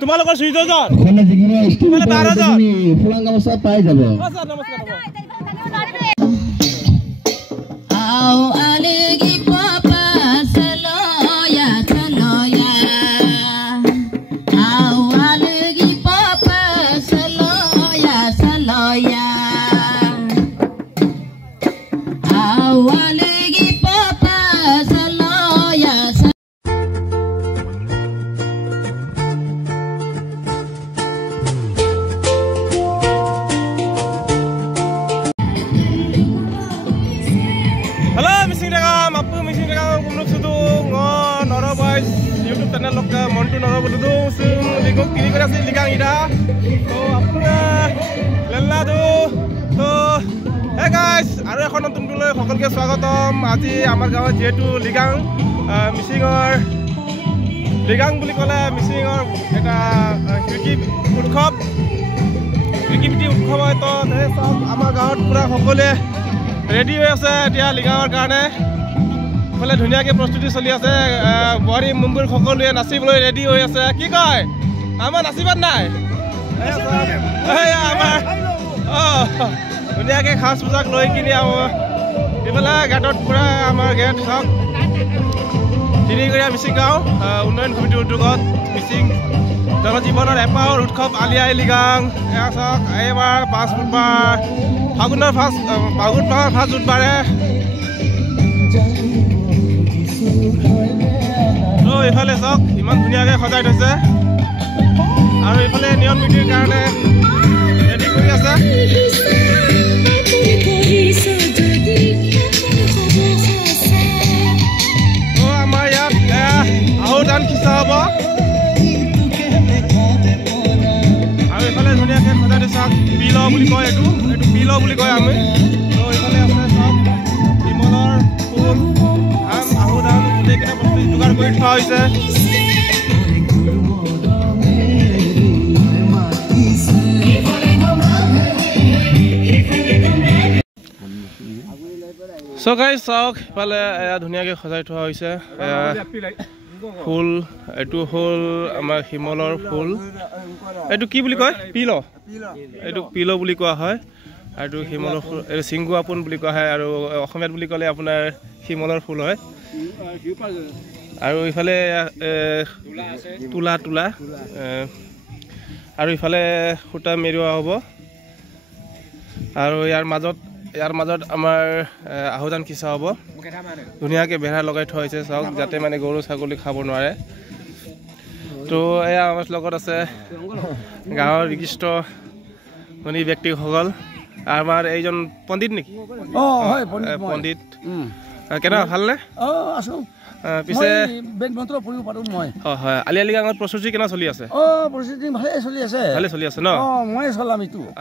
তোমালোকৰ সূৰ্যজন ফুলাং গামোচা পাই যাব YouTube channel lokka Montu Noro buludu sung ligok kiri kira sih ligang ida to apuna lella do to hey guys aru ekhon notun tuloi সকলকে স্বাগতম আজি আমাৰ গাঁৱত যেটো লিগাং মিছিংৰ লিগাং বুলি কলে মিছিংৰ এটা কৃষি উৎসৱ কৃষিভিত্তি উৎসৱ হয় তো আমাৰ গাঁৱত পুৰা সকলে ৰেডি হৈ আছে এতিয়া লিগাঙৰ কাৰণে ফলে ধুনিয়াকে প্ৰস্তুতি চলি আছে বৰি মুম্বুৰ সকলোৱে নাচিবলৈ ৰেডি হৈ আছে কি কয় আমাৰ নাচিবাত নাই আমাৰ ধুনিয়াকে খাস পূজাক লৈ কিনি এইফালে ঘাটত পুৰা আমাৰ গেট চাওক তিনিগৰীয়া মিচিং গাঁও উন্নয়ন সমিতিৰ উদ্যোগত মিচিং জনজীৱনৰ এপাহৰ উৎসৱ আলি আই লিগাং এয়া চাওক এইবাৰ 5 বুধবাৰ ফাগুনৰ ফাৰ্ষ্ট বুধবাৰে এইফালে চাওক ইমান ধুনীয়াকৈ সজাই থৈছে আৰু এইফালে নিয়ম নীতিৰ কাৰণে ৰেডি কৰি আছে আমাৰ ইয়াত আহু ধান খিচা হ'ব আৰু এইফালে ধুনীয়াকৈ সজাই থৈছে পিল বুলি কয় এইটো পিল বুলি কয় আমি তো এইফালে আছে চাওক বিমলৰ ফুল ধান আহু ধান গোটেইকেইটা বস্তু যোগাৰ কৰি থোৱা হৈছে So guys চাওক ইফালে ধুনীয়াকৈ সজাই থোৱা হৈছে ফুল এইটো হ'ল আমাৰ হিমলৰ ফুল এইটো কি বুলি কয় পিল এইটো পিল বুলি কোৱা হয় আৰু হিমলৰ ফুল এইটো চিংগুৱাপুন বুলি কোৱা হয় আৰু অসমীয়াত বুলি ক'লে আপোনাৰ হিমলৰ ফুল হয় আৰু ইফালে তুলা আৰু ইফালে সূতা মেৰুৱা হ'ব আৰু ইয়াৰ মাজত আমাৰ আহুধান খিচা হ'ব ধুনীয়াকৈ বেৰা লগাই থোৱা হৈছে চাওক যাতে মানে গৰু ছাগলী খাব নোৱাৰে তো এয়া আমাৰ লগত আছে গাঁৱৰ বিশিষ্ট ধনী ব্যক্তিসকল আমাৰ এইজন পণ্ডিত নেকি পণ্ডিত কেনেকুৱা ভালনে পিছে হয় আলি আই লিগাঙত প্ৰস্তুতি কেনে চলি আছে ভালে চলি আছে ন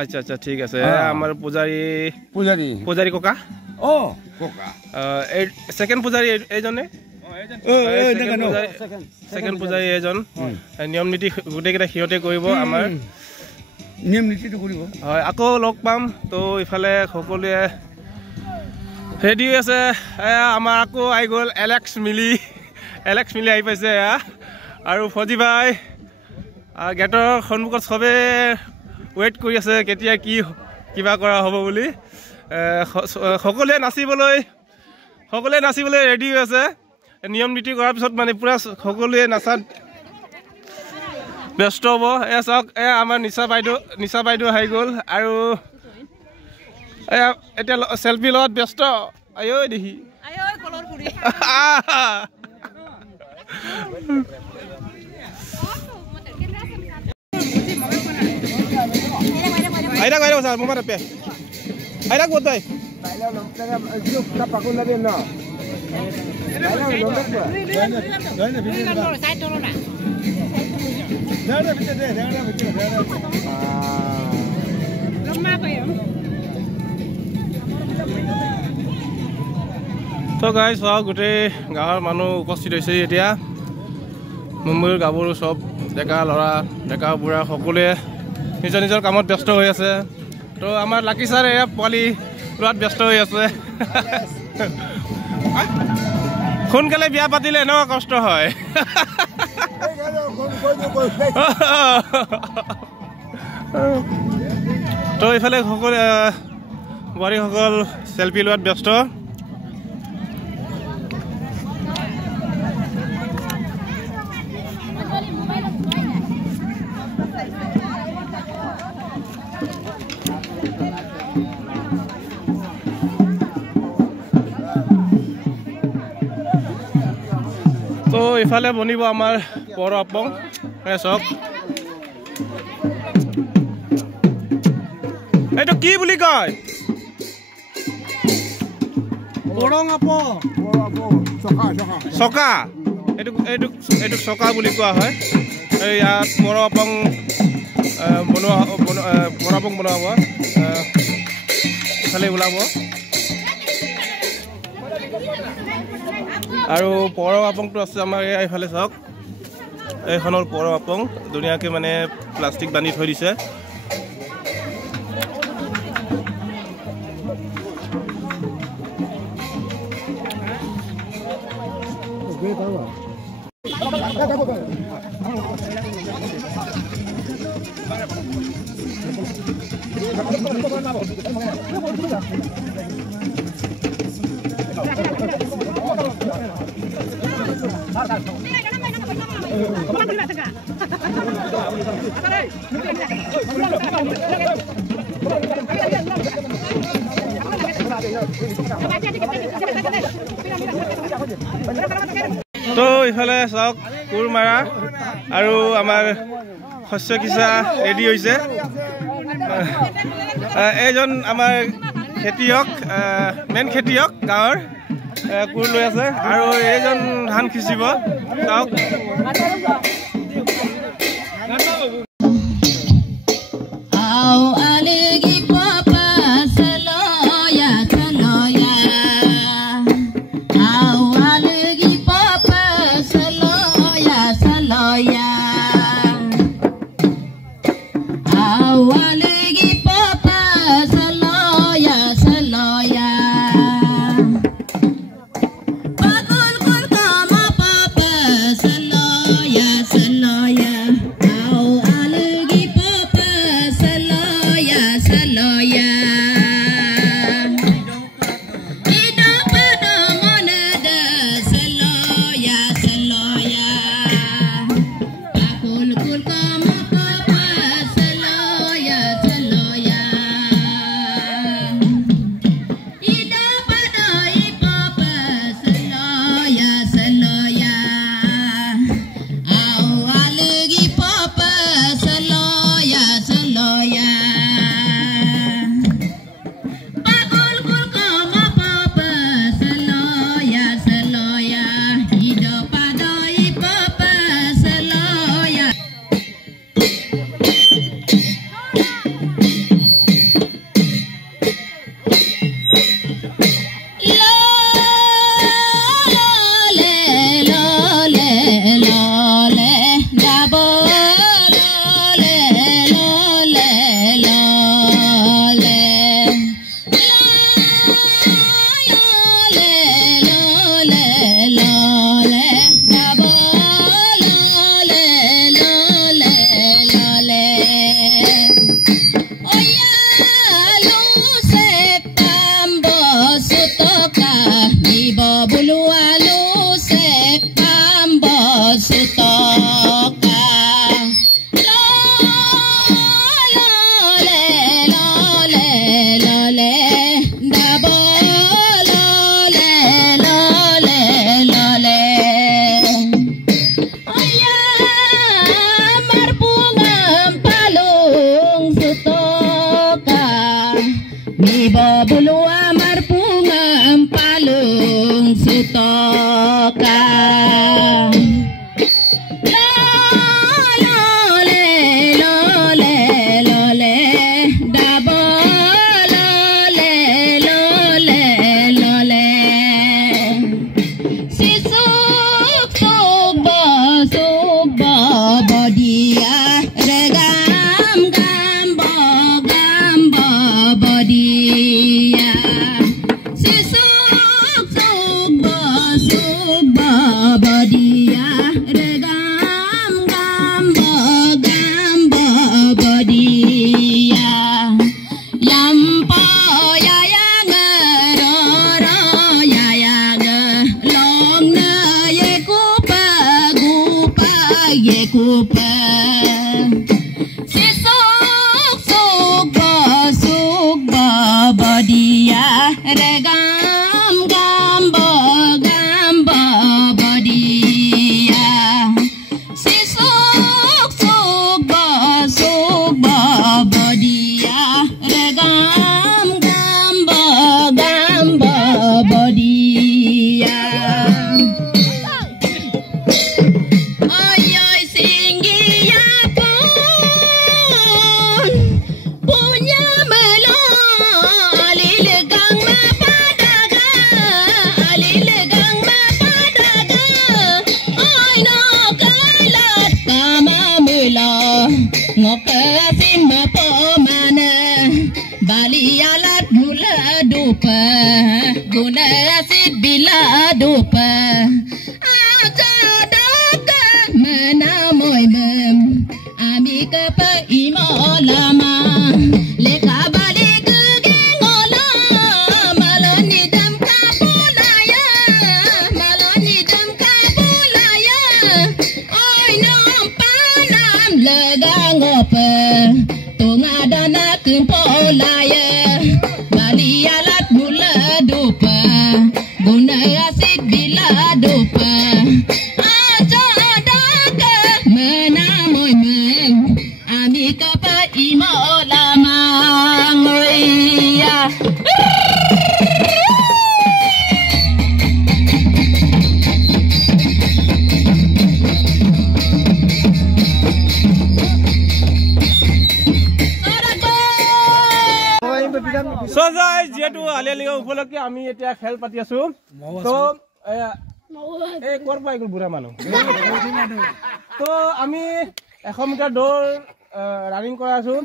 আচ্ছা আচ্ছা ঠিক আছে আমাৰ পূজাৰী ককা ছেকেণ্ড পূজাৰী এইজনে ছেকেণ্ড পূজাৰী এইজন নিয়ম নীতি গোটেইকেইটা সিহঁতে কৰিব আমাৰ নিয়ম নীতিটো কৰিব হয় আকৌ লগ পাম তো ইফালে সকলোৱে ৰেডি হৈ আছে আমাৰ আকৌ আহি গ'ল এলেক্স মিলি আহি পাইছে আৰু ফজি ভাই গেটৰ সন্মুখত চবে ৱেইট কৰি আছে কেতিয়া কিবা কৰা হ'ব বুলি সকলোৱে নাচিবলৈ ৰেডি হৈ আছে নিয়ম নীতি কৰাৰ পিছত মানে পুৰা সকলোৱে নাচাত ব্যস্ত হ'ব চাওক আমাৰ নিশা বাইদেউ আহি গ'ল আৰু এতিয়া চেলফি লগত ব্যস্ত আয়ো দেখি আইৰা গাইৰা স্যাৰ মোবাইল পে আইৰা কোথায় তো গাইজ চাওক গোটেই গাঁৱৰ মানুহ উপস্থিত হৈছে এতিয়া মুম্বাইৰ গাঁৱৰ চব ডেকা ল'ৰা ডেকা বুঢ়া সকলোৱে নিজৰ নিজৰ কামত ব্যস্ত হৈ আছে তো আমাৰ লাকি ছাৰ এয়া পোৱালি লোৱাত ব্যস্ত হৈ আছে সোনকালে বিয়া পাতিলে ন কষ্ট হয় তো ইফালে সকলে বোৱাৰীসকল সেলফি লোৱাত ব্যস্ত তো ইফালে বনিব আমাৰ পৰ আপং চক এইটো কি বুলি কয় চকা এইটো চকা বুলি কোৱা হয় ইয়াত পৰ আপং বনোৱা হ'ব ইফালে ওলাব আৰু পৰ আপংটো আছে আমাৰ এইফালে চাওক এইখনৰ পৰ আপং ধুনীয়াকৈ মানে প্লাষ্টিক বান্ধি থৈ দিছে তো ইফালে চাওক কোৰ মাৰা আৰু আমাৰ শস্য কিচা ৰেডি হৈছে এইজন আমাৰ খেতিয়ক মেইন খেতিয়ক গাঁৱৰ কোৰ লৈ আছে আৰু এইজন ধান সিঁচিব চাওক Yes. kupa suk badia regam gamba badia suk badia regam gamba badia ngokasin mapomana balialat mula dupa guna asid bila dupa aja daka menamoy mem ami kapa imolama leka balik gengola maloni dam kapulaya oi nom legang opa tungadana kumpolaya balialat mula dupa guna asid bila dupa aja daka menamoy mem ami kapa imolama ngoya So guys, যেহেতু আলিয়ালিগা উপলক্ষে আমি এতিয়া খেল পাতি আছো তো এই কোৰ পাই গল বুঢ়া মানুহ তো আমি 100 মিটাৰ দৌৰ ৰানিং কৰা আছো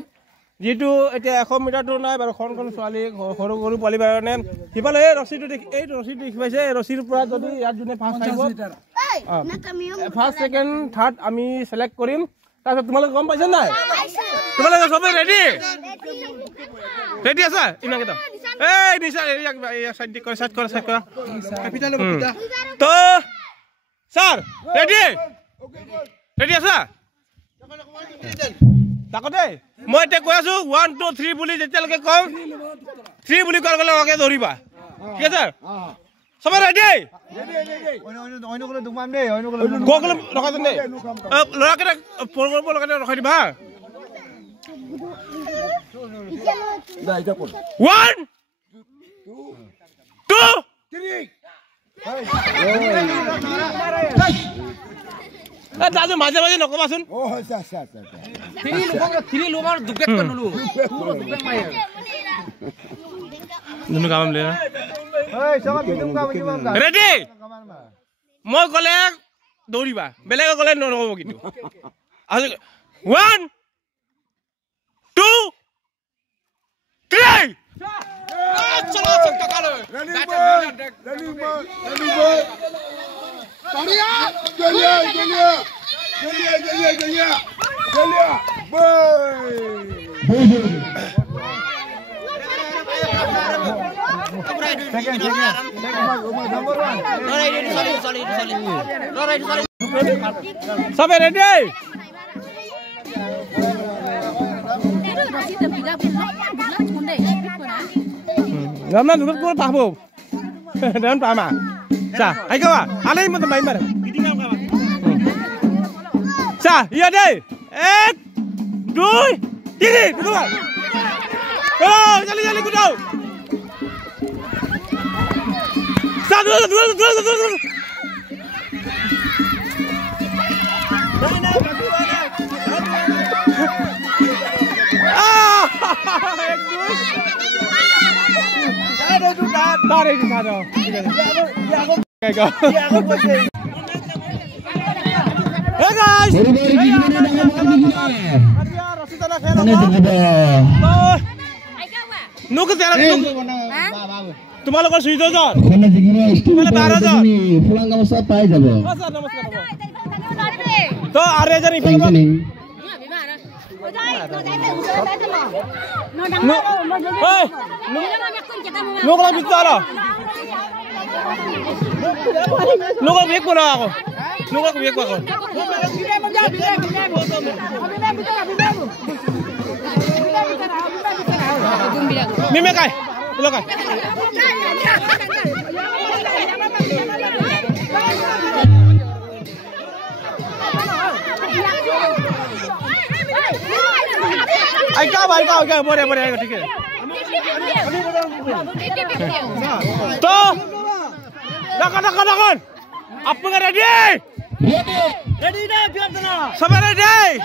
যেহেতু এতিয়া 100 মিটাৰ দৌৰ নাই বাৰু খন ছোৱালী সৰু সৰু পোৱালি কাৰণে কিফালে এই ৰছিটো দেখিপাইছে এই ৰছিৰ পৰা যদি ইয়াত যোনে ফাৰ্ষ্ট আহিব ফাৰ্ষ্ট সেকেন্ড থাৰ্ড আমি সিলেক্ট কৰিম তাৰপিছত তোমালোকে গম পাইছা নাই তোমালোকে সবে ৰেডি আছা ইনাকেটা এই নিচা সাইড কৰা ক্যাপিটাল তো স্যাৰ ৰেডি আছা তাকতে মই এতিয়া কৈ আছো 1 2 3 বুলি যেতিয়ালৈকে কম 3 বুলি কোৱাৰ গলে লগে ধৰিবা ঠিক আছে সবে ৰেডি অইন গলে দুমাম দে অইন গলে ৰখাই দে লৰাকেটা পৰগৰ লগাতে ৰখাই দিবা Da, ita pun. 1 2 3 দাদু মাঝে মাঝে নকবাচোন ও আচ্ছা আচ্ছা আচ্ছা 3 লোকৰ দুকেট কনলু পুরো দুকেট মায়ে নুনু কাম লে না এই সমান বিদুম কাম রেডি মই গলে দৌৰিবা বেলেগ গলে নহব কিন্তু 1 2 3 चलो चक्का कालो रेडी बॉय बढ़िया चलिए सेकंड नंबर 1 सब ready Ramlan duduk pun paham. Dan paham ah. Sah, ayo kau. Alai mana main mana? Sah, iya deh. 1 2 3 duduk. Oh, jali kudau. Sah, duduk. Tarik di sana. Hey guys. তোমালোকৰ সুইজ জন তোমালে 12 জন ফুলাং গামছা পাই যাব নমস্কাৰ তো আৰু এজন ইফালে Nukla bicara. Nukla biak mana aku? Nukla biak aku. Mime kai, lo kai. Ai kau, boleh, ठीक है. तो, lakukan. Apa nggak ready? Ready dah, biar tenang. Sampai ready.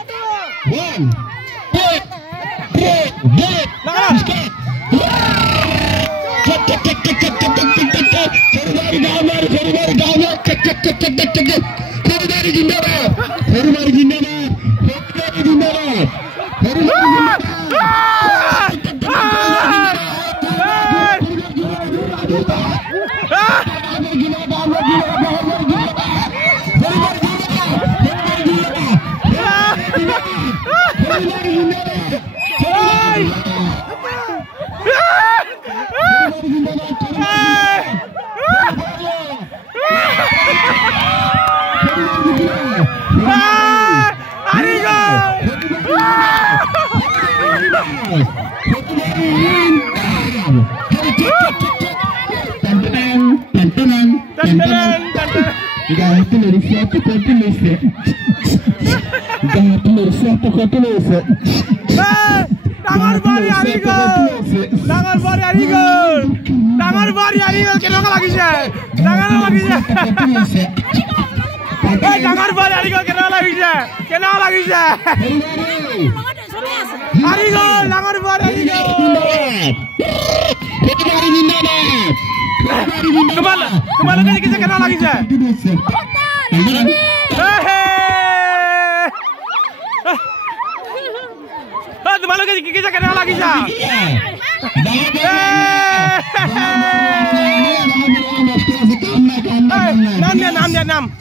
1, 2, 3, lakukan. Tangan bari Arigo, kenapa lagi sih? Tangan lagi sih. Tangan bari Arigo, kenapa lagi sih? Arigo, tangan bari Arigo. Kembali ke kita kenapa lagi sih? Kembali ke kita kenapa lagi sih? Nam.